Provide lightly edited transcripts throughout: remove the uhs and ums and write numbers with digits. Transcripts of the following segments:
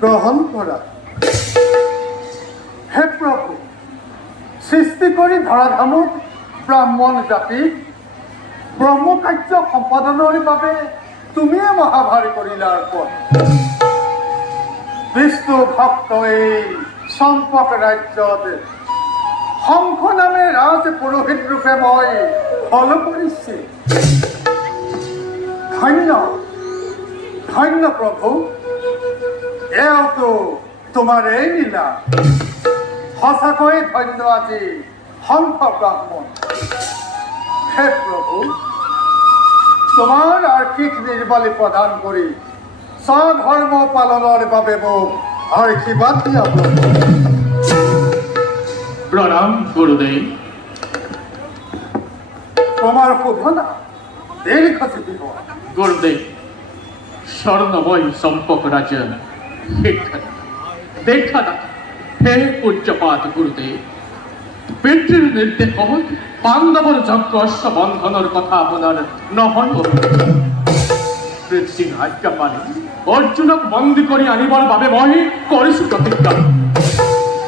গ্ৰহণ কৰা। হে প্ৰভু, সৃষ্টি কৰি ধৰাধামক ব্ৰাহ্মণ জাতিক ব্ৰহ্মকাৰ্য সম্পাদনৰ বাবে তুমিয়ে মহাভাৰী কৰিলা অৰ্পণ। বিষ্ণু ভক্ত এই চম্পক ৰাজ্যত শংখ নামে ৰাজ পুৰোহিত ৰূপে মই ফল কৰিছে। ধন্য ধন্য প্ৰভু, এওঁতো তোমাৰ এই লীলা। সঁচাকৈ ধন্য আজি শংখ ব্ৰাহ্মণ। হে প্ৰভু, তোমাৰ আৰ্থিক নিৰ্বালী প্ৰদান কৰি স্বধৰ্ম পালনৰ বাবে মোক আশীৰ্বাদ দিয়া। প্ৰণাম গুৰুদেৱ। তোমাৰ শোভনা দীৰ্ঘজীৱী হোৱা। গুৰুদেৱ, স্বৰ্ণময় চম্পক ৰাজ্য দেখা হে পূজ্যপাত গুৰুদেব, পিতৃৰ নিৰ্দেশত পাণ্ডৱৰ যজ্ঞ অশ্ব বন্ধনৰ কথা আপোনাৰ নহয়। পিতৃৰ আজ্ঞা মানি অৰ্জুনক বন্দী কৰি আনিবৰ বাবে মই কৰিছো প্ৰতিজ্ঞা।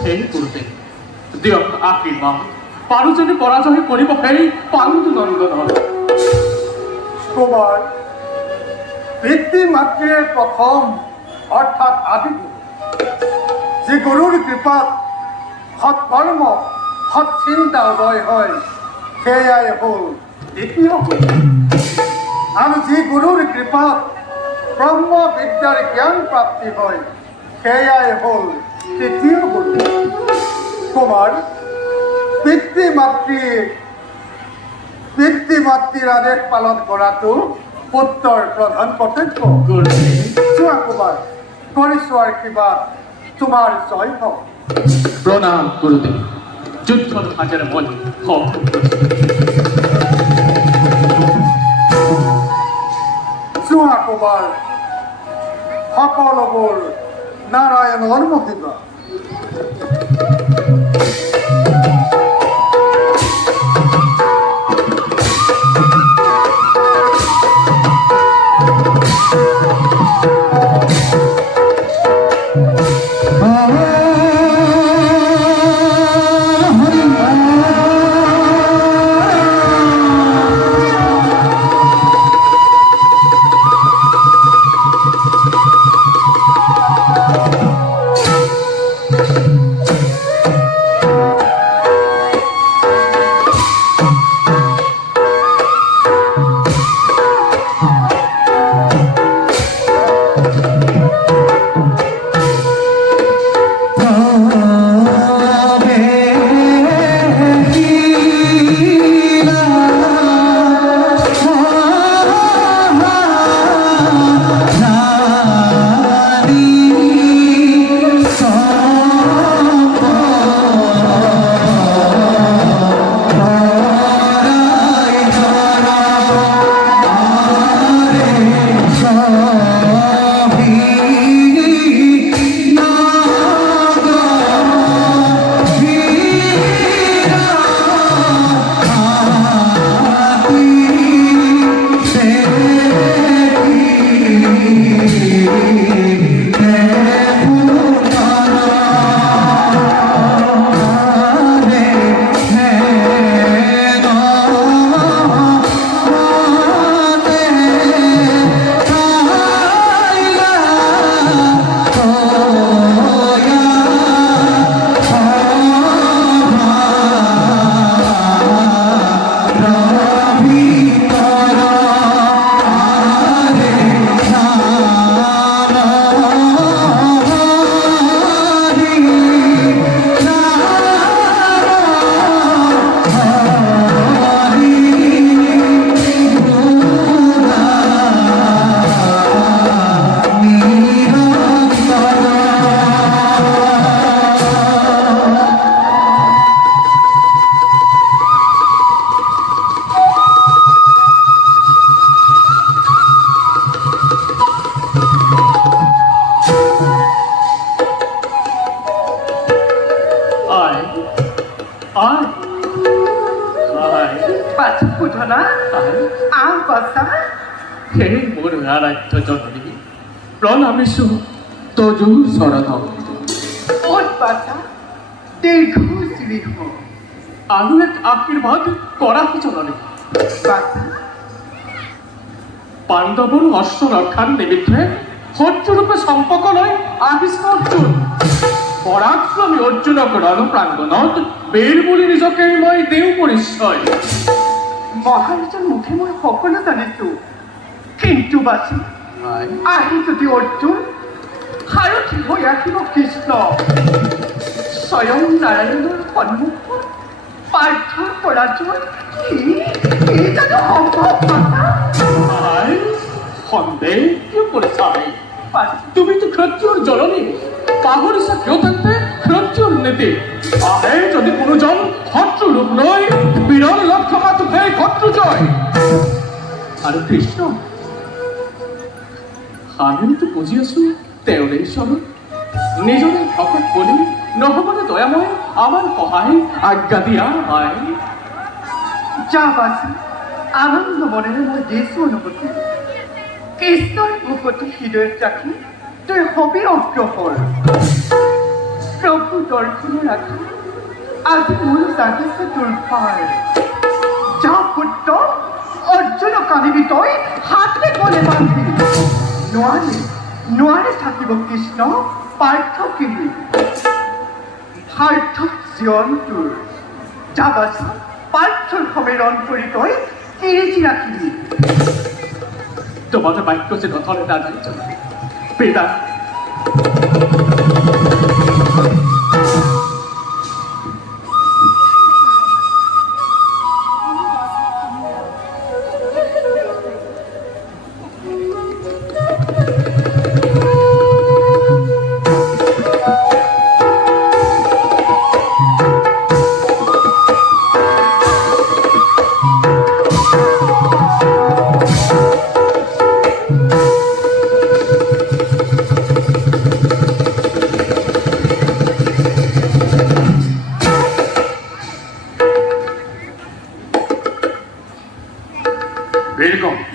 হে গুৰুদেৱ, দিয়ক আশীৰ্বাদ। পাৰো যদি পৰাজয় কৰিব সেই পাণ্ডু নন্দনৰ। কুমাৰ, পিতৃ মাতৃৰ প্ৰথম অৰ্থাৎ আদি গুৰু, যি গুৰুৰ কৃপাত সৎকৰ্ম সৎচিন্তা উদয় হয়, সেয়াই হ'ল দ্বিতীয় গুৰু। আৰু যি গুৰুৰ কৃপাত ব্ৰহ্ম বিদ্যাৰ জ্ঞান প্ৰাপ্তি হয়, সেয়াই হ'ল তৃতীয় গুৰু। কুমাৰ, পিতৃ মাতৃৰ আদেশ পালন কৰাটো পুত্ৰৰ প্ৰধান কৰ্তব্য। চোৱা কুমাৰ, কৰিছো আশীৰ্বাদ, তোমাৰ জয় হওক। প্ৰণাম গুৰুদেৱ। যুদ্ধৰ সাজেৰে মই চোৱা কুমাৰ, সকলোবোৰ নাৰায়ণৰ মহিমা। বাছা বুধনা আহ বাছা হে মোৰ আৰাধ্য জননী প্ৰণামিছো তজু চৰণম ওট বাছা দীৰ্ঘ শ্ৰী হ আৰু এক আশীৰ্বাদ কৰা জননী বাছা পাণ্ডৱৰ অশ্ব ৰক্ষাৰ নিমিত্তে শত্ৰুৰূপে সম্পৰ্কলৈ আহিছে অৰ্জুন পৰাক্ৰমী অৰ্জুনক ৰণ প্ৰাংগণত বীৰ বুলি নিজকেই মই দিওঁ পৰিচয় মহাৰাজৰ মুখে মই সকলো জানিছো কিন্তু বাছা আহি যদি অৰ্জুন সাৰথি হৈ আহিব কৃষ্ণ স্বয়ং নাৰায়ণৰ সন্মুখত পাৰ্থৰ পৰাজয় কি জানো সম্ভৱ বাছা আই সন্দেহ কিয় কৰিছাই বাছা তুমিতো ক্ষত্ৰিয়ৰ জননী পাহৰিছা কিয় তেন্তে ক্ষত্ৰিয়ৰ নীতি আহে যদি কোনোজন শত্ৰু ৰূপ লৈ বীৰৰ লক্ষ্য মাতো সেই শত্ৰু জয় আৰু কৃষ্ণ আমিতো বুজি আছো তেওঁৰে চৰণ নিজৰে ভকত বুলি নহবনে দয়াময় আমাৰ সহায় আজ্ঞা দিয়া হয় যা বাছা আনন্দ মনেৰে মই দিছো অনুভূতি কৃষ্ণৰ ভকতি হৃদয়ত ৰাখি তই হবি অগ্ৰসৰ প্ৰভু দৰ্শনৰ আশা আজি মোৰ জাগিছে তোৰ পাৰ যা পুত্ৰ অৰ্জুনক আনিবি তই হাতে গলে বান্ধি নোৱাৰে থাকিব কৃষ্ণ পাৰ্থ কিনি সাৰ্থক জীৱন তোৰ যা বাছা পাৰ্থৰ সমীৰণ কৰি তই কিৰিটি ৰাখিবি তোমাদেৰ বাক্য যে নথলে না যাই পিতা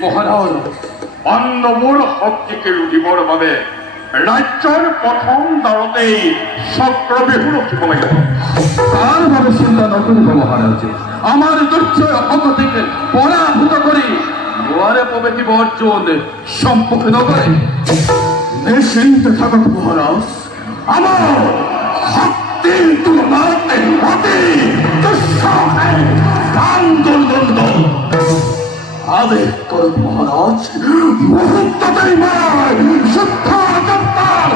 মহাৰাজ পাণ্ডৱৰ শক্তিকে লুটিবৰ বাবে ৰাজ্যৰ প্ৰথম দ্বাৰতেই চক্ৰবিহু ৰখিব লাগিব তার ভাবে চিন্তা নকরিব মহারাজ আমার দুর্জয় ভগতিকে পরাভূত করি দুয়ারে প্রবেশিব অর্জুন সম্মুখে নগরে নিশ্চিন্ত থাকুক মহারাজ আমার শক্তির তুলনাতে অতি দুঃসাহসে আন্দোলন আবেগ করুন মহারাজ মুহূর্ততেই মার শিক্ষা জপ্তার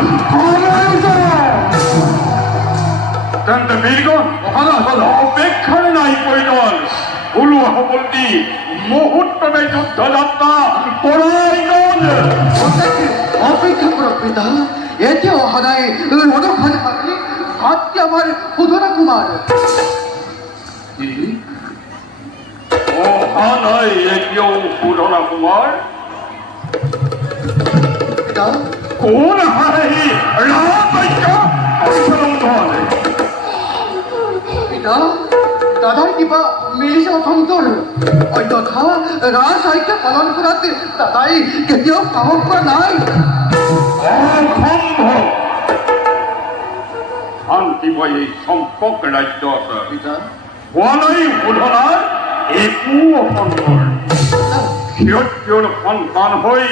তেন্তে বীরগণ মহারাজ অপেক্ষার নাই প্রয়োজন ওলোৱা হবলটি মুহূর্ততে যুদ্ধ যাত্রা পরায়ণ অপেক্ষা করো পিতা এতে অহানায় রণখান পাখি হাতকে আমার পুধনা কুমার অহানাই এতিয়াও পুৰণা কুমাৰ পিতা কোন হাৰি ৰাজযজ্ঞ পৰিচালন পিতা দাদাৰ কিবা মিলিছে অসন্তৰ অন্যথা ৰাজ আজ্ঞা পালন কৰাতে দাদাই কেতিয়াও সাহস কৰা নাই অসম্ভৱ শান্তিময় এই চম্পক ৰাজ্য আছে পিতা হোৱা নাই শোধনাৰ একো অসন্তৰ ক্ষত্ৰিয়ৰ সন্তান হৈ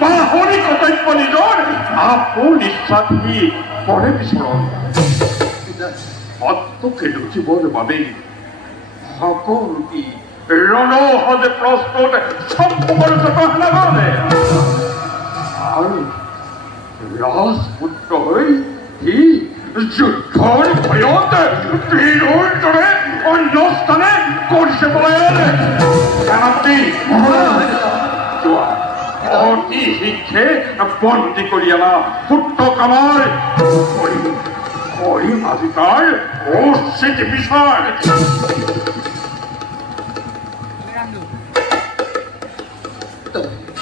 পাহৰি কৰ্তব্য নিজৰ আপোন ইচ্ছাত সি কৰে বিচৰণ পিতা সত্যকে লুটিবৰ বাবে সকলোটি ৰণসজে প্ৰস্তুত চম্পকৰ জতনা কৰে আৰু ৰাজপুত্ৰ হৈ সি যুদ্ধৰ ভয়ত বীৰৰ দৰে অন্য স্থানে কৰিছে পলায়ন অতি শিক্ষে বন্দী কৰি অনা পুত্ৰ কামাৰ কৰিম আজি তাৰ উচিত বিচাৰ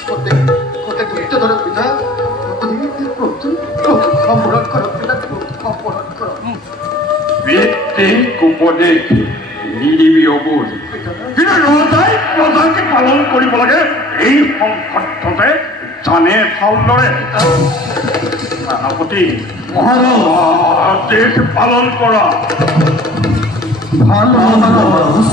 কতে ধৈৰ্য ধৰো পিতা সম্বৰণ কৰো পিতা সম্বৰণ কৰো ভিত্তিক উপদেশ নিৰিবি অবুজ কিন্তু ৰজাই প্ৰজাকে পালন কৰিব লাগে এই সংকটতে জানে ভালদৰে সেনাপতি দেশ পালন কৰা ভালো মহাৰাজ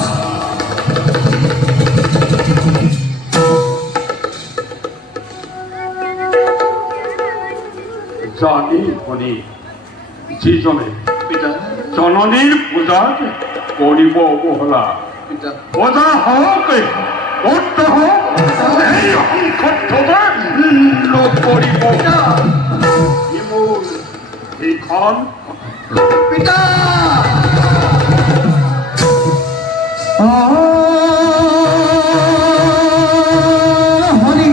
জানি শুনি যিজনে জননীৰ পূজাত কৰিব অৱহেলা পূজা হওক বৌদ্ধ হওক এই সংকটতে নকৰিব ই মোৰ এইখন পিতা হৰি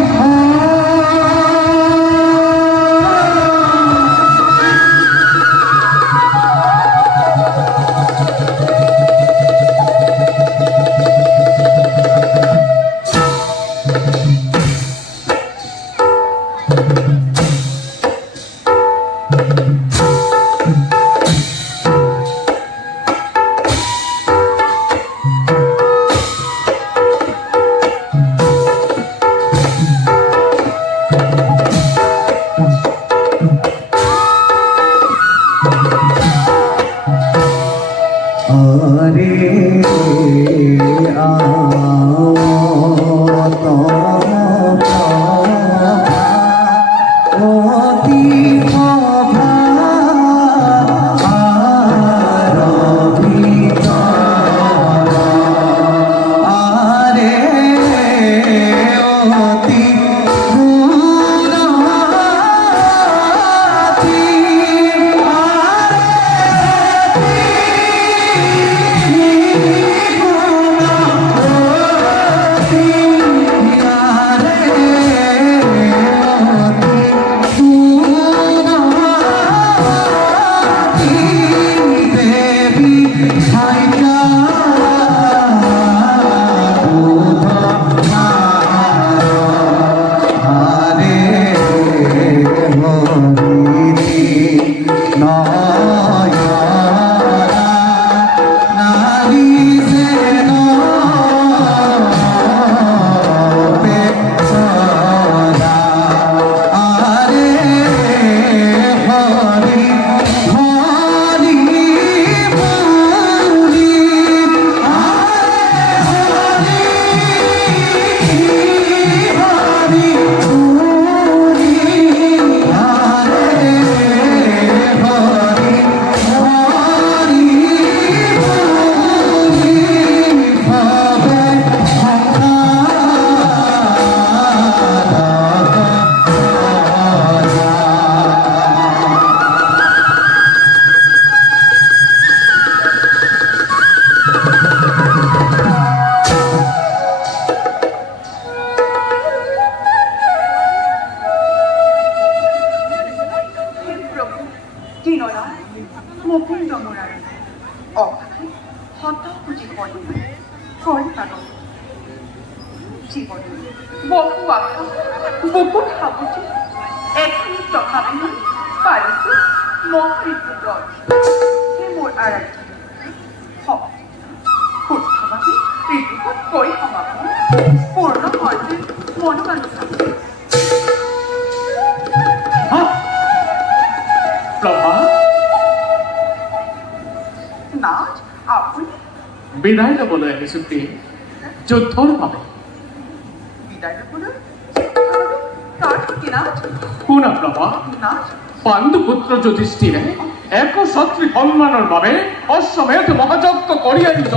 বিদায় ল'বলৈ আহিছো প্ৰিয় যুদ্ধৰ বাবে শুনা প্ৰভা পাণ্ডুপুত্ৰ যুধিষ্ঠিৰে একছত্ৰী সন্মানৰ বাবে অশ্বমেধ মহাযজ্ঞ কৰি আহিছ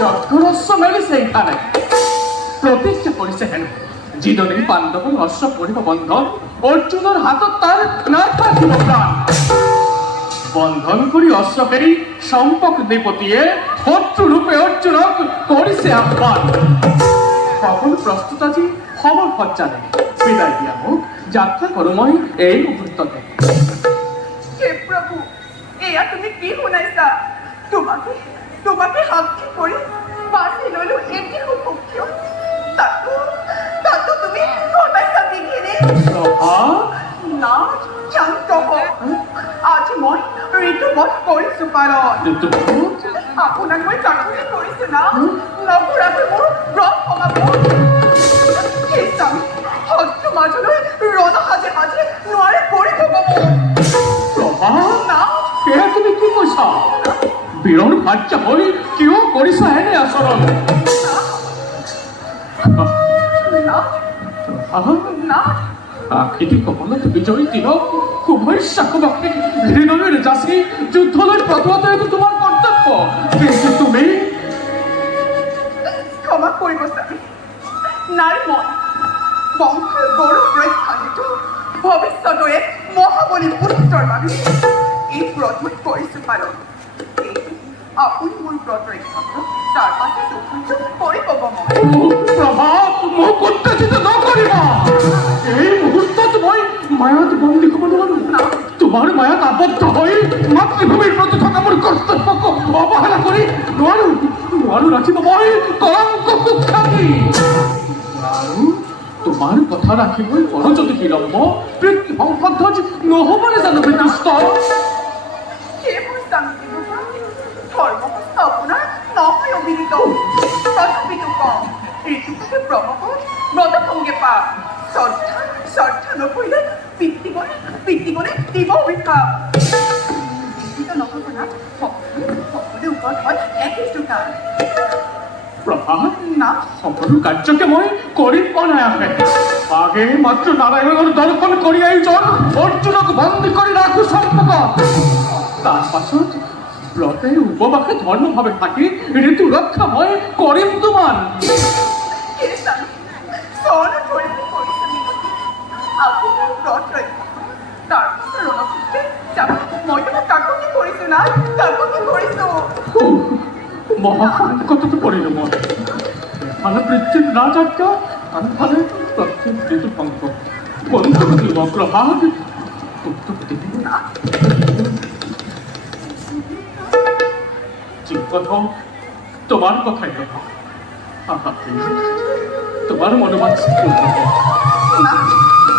যজ্ঞৰ অশ্ব মেলিছে এইখানে প্ৰতিষ্ঠা কৰিছে হেনো যিদৰে পাণ্ডৱৰ অশ্ব পৰিব বন্ধন অৰ্জুনৰ হাতত তাৰ নাথাকিব প্ৰাণ বন্ধন কৰি অশ্ব ফেৰি চম্পক নৃপতিয়ে শত্ৰুৰূপে অৰ্জুনক কৰিছে আহ্বান সকলো প্ৰস্তুত আজি সমৰ সজ্জাৰে বিদায় দিয়া মোক যাত্ৰা কৰোঁ মই এই মুহূৰ্ততে হে প্ৰভু এয়া তুমি কি শুনাইছা তোমাকে সাক্ষী কৰি বাছি ললো এটি সুখীয় তাতো তুমি ঘটাইছা বিঘিনি না শান্ত হ আজি মই ঋতুবধ কৰিছো পাৰণ আপোনাক মই চাকৰি কৰিছো না নকৰাকৈ মোৰ ব্ৰত কমাব সেই স্বামী শত্ৰু মাজলৈ ৰণ সাজে সাজে নোৱাৰে কৰি থব প্ৰভা না এয়া তুমি কি কৈছা বীৰৰ ভাৰ্যা হৈ কিয় কৰিছা এনে আচৰণ না আহা না আখিটি কমলত বিজয়ী দিনক শুভেচ্ছা কবাকে হৃদয়েৰ যাচি যুদ্ধলৈ পঠোৱাটো এইটো তোমাৰ কৰ্তব্য কিন্তু তুমি ক্ষমা কৰিব স্বামী নাৰী মন বংশৰ গৌৰৱ ৰক্ষা হেতু ভৱিষ্যতৰ এক মহাবলী পুত্ৰৰ বাবে এই ব্ৰত মই কৰিছোঁ পালন আপুনি মোৰ ব্ৰত ৰক্ষা কৰক তাৰ পাছত যুদ্ধ কৰি পাব মই প্ৰভা মোক উত্তেজিত নকৰিবা এই মুহূৰ্তত মই মায়াত বন্দী হ'ব নোৱাৰো তোমাৰ মায়াত আবদ্ধ হৈ মাতৃভূমিৰ প্ৰতি থকা মোৰ কৰ্তব্যক অৱহেলা কৰি নোৱাৰো ৰাখিব মই কলংক কুখ্যাতি আৰু তোমাৰ কথা ৰাখিবই কৰ যদি বিলম্ব পৃথিৱী সংসদ্ধ নহ'বনে জানো বিতুষ্ট সেইবোৰ স্বামী ধৰ্মকষ্ট আপোনাৰ নহয় অভিনীত তথাপিতো কম ঋতুকে ব্ৰহ্মপুৰ ব্ৰতভংগে পা শ্ৰদ্ধা নকৰিলে পিতৃগণে দিব অভিশাপ বিকৃত নহ'ব না সকলোৰে ওপৰত হয় একেই যোগান প্ৰভা না সকলো কাৰ্যকে মই কৰি পোৱা নাই আগে মাত্ৰ নাৰায়ণৰ দৰ্শন কৰি আহিজন অৰ্জুনক বন্দী কৰি ৰাখো সম্পৰ্ক তাৰ পাছত ব্ৰতে উপবাসে ধৰ্মভাৱে থাকি ঋতু ৰক্ষা মই কৰিম তোমাৰ সেই স্বামী স্বৰ্ণ ধৰিব কৰিছে মিনতি আপোনাৰ ব্ৰত ৰক্ষা তাৰ পাছত ৰণক্ষেত্ৰে যাব মই তোমাক কাকতি কৰিছোঁ না কাকতি কৰিছোঁ মহাসংকটত পৰিলো মই এফালে পৃথিৱীৰ ৰাজাজ্ঞা আনফালে প্ৰত্যেক ঋতু ভংগ বন্ধু অগ্ৰহাত না কথা তোমাৰ কথাই কথা তোমাৰ মনোবাঞ্ছা না